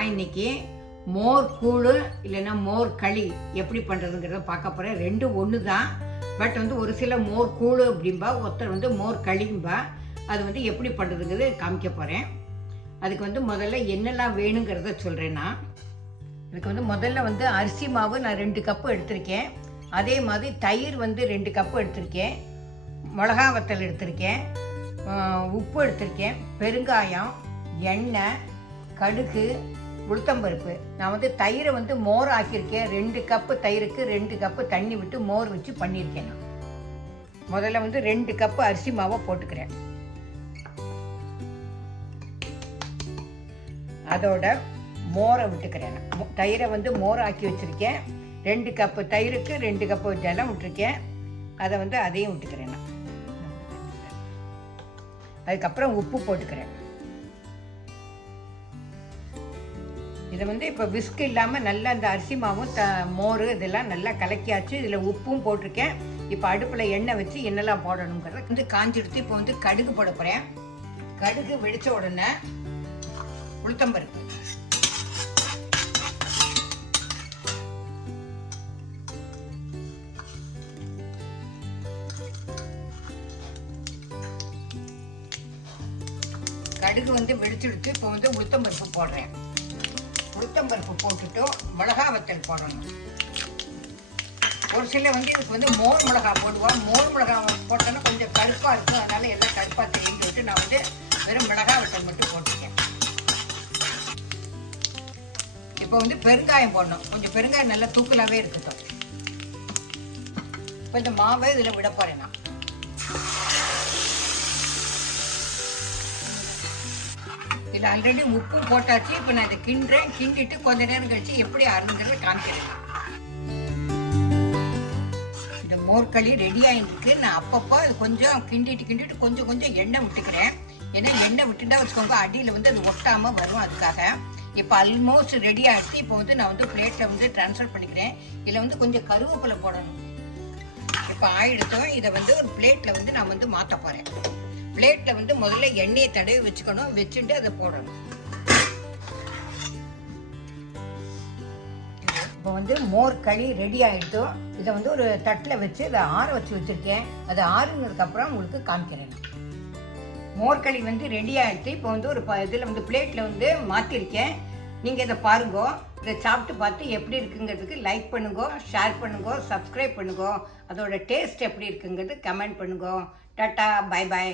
நான் இன்னைக்கு மோர் கூழ் இல்லைன்னா மோர் களி எப்படி பண்ணுறதுங்கிறத பார்க்க போகிறேன். ரெண்டும் ஒன்று தான். பட் ஒரு சில மோர் கூழ் அப்படின்பா, ஒருத்தர் மோர் களிம்பா. அது எப்படி பண்ணுறதுங்கிறது காமிக்க போகிறேன். அதுக்கு முதல்ல என்னெல்லாம் வேணுங்கிறத சொல்கிறேன்னா, இதுக்கு முதல்ல அரிசி மாவு நான் 2 கப்பு எடுத்திருக்கேன். அதே மாதிரி தயிர் 2 கப்பு எடுத்திருக்கேன். மிளகா வத்தல் எடுத்திருக்கேன். உப்பு எடுத்திருக்கேன். பெருங்காயம், எண்ணெய், கடுகு, உளுத்தம்பருப்பு. நான் தயிரை மோர் ஆக்கியிருக்கேன். 2 கப்பு தயிருக்கு 2 கப்பு தண்ணி விட்டு மோர் வச்சு பண்ணியிருக்கேன். நான் முதல்ல 2 கப்பு அரிசி மாவை போட்டுக்கிறேன். அதோட மோரை விட்டுக்கிறேன். தயிரை மோர் ஆக்கி வச்சுருக்கேன். 2 கப்பு தயிருக்கு 2 கப்பு ஜலம் விட்டுருக்கேன். அதை அதையும் விட்டுக்கிறேன். நான் அதுக்கப்புறம் உப்பு போட்டுக்கிறேன். இதை இப்போ விஸ்க் இல்லாமல் நல்லா அந்த அரிசி மாவும் மோர் இதெல்லாம் நல்லா கலக்கியாச்சு. இதில் உப்பும் போட்டிருக்கேன். இப்போ அடுப்பில் எண்ணெய் வச்சு என்னெல்லாம் போடணுங்கிறத காஞ்சிடுத்து. இப்போ கடுகு போட போகிறேன். கடுகு வெடித்த உடனே உளுத்தம்பருப்பு, கடுகு வெடிச்சிடுச்சு. இப்போ உளுத்தம்பருப்பு போடுறேன். உளுத்தம்பருப்பு போட்டுட்டு மிளகா வத்தல் போடணும். ஒரு சில இதுக்கு மோர் மிளகா போடுவோம். மோர் மிளகா போட்டோன்னா கொஞ்சம் கருப்பாக இருக்கும். அதனால எல்லாம் கருப்பாக தெரிஞ்சு விட்டு நான் வெறும் மிளகா வத்தல் மட்டும் போட்டிருக்கேன். இப்போ பெருங்காயம் போடணும். கொஞ்சம் பெருங்காயம் நல்லா தூக்கலாகவே இருக்கட்டும். இப்போ இந்த மாவை இதில் விட போகிறேன். நான் இதில் ஆல்ரெடி உப்பும் போட்டாச்சு. இப்போ நான் இதை கிண்டுறேன். கிண்டிட்டு கொஞ்ச நேரம் கழிச்சு எப்படி அருந்துங்கிறத காமிக்கிறேன். இந்த மோர் களி ரெடி ஆகிருக்கு. நான் அப்பப்போ அது கொஞ்சம் கிண்டிட்டு கொஞ்சம் எண்ணெய் விட்டுக்கிறேன். ஏன்னா எண்ணெய் விட்டுட்டா வச்சுக்கோங்க, அடியில் அது ஒட்டாமல் வரும். அதுக்காக இப்போ ஆல்மோஸ்ட் ரெடி ஆகிடுச்சு. இப்போ நான் பிளேட்டில் ட்ரான்ஸ்ஃபர் பண்ணிக்கிறேன். இதில் கொஞ்சம் கருவேப்பிலை போடணும். இப்போ ஆயிடுத்தோம். இதை ஒரு பிளேட்டில் நான் மாற்ற போகிறேன். பிளேட்டில் முதல்ல எண்ணெயை தடவி வச்சுக்கணும். வச்சுட்டு அதை போடணும். இப்போ மோர் களி ரெடி ஆகிட்டோம். இதை ஒரு தட்டில் வச்சு இதை ஆற வச்சு வச்சுருக்கேன். அது ஆறுனதுக்கப்புறம் உங்களுக்கு காமிக்கிறேன். மோர் களி ரெடி ஆகிடுச்சு. இப்போ ஒரு இதில் பிளேட்டில் மாற்றிருக்கேன். நீங்கள் இதை பாருங்க. இதை சாப்பிட்டு பார்த்து எப்படி இருக்குங்கிறதுக்கு லைக் பண்ணுங்க, ஷேர் பண்ணுங்க, சப்ஸ்கிரைப் பண்ணுங்க. அதோட டேஸ்ட் எப்படி இருக்குங்கிறது கமெண்ட் பண்ணுங்க. Tata, bye bye.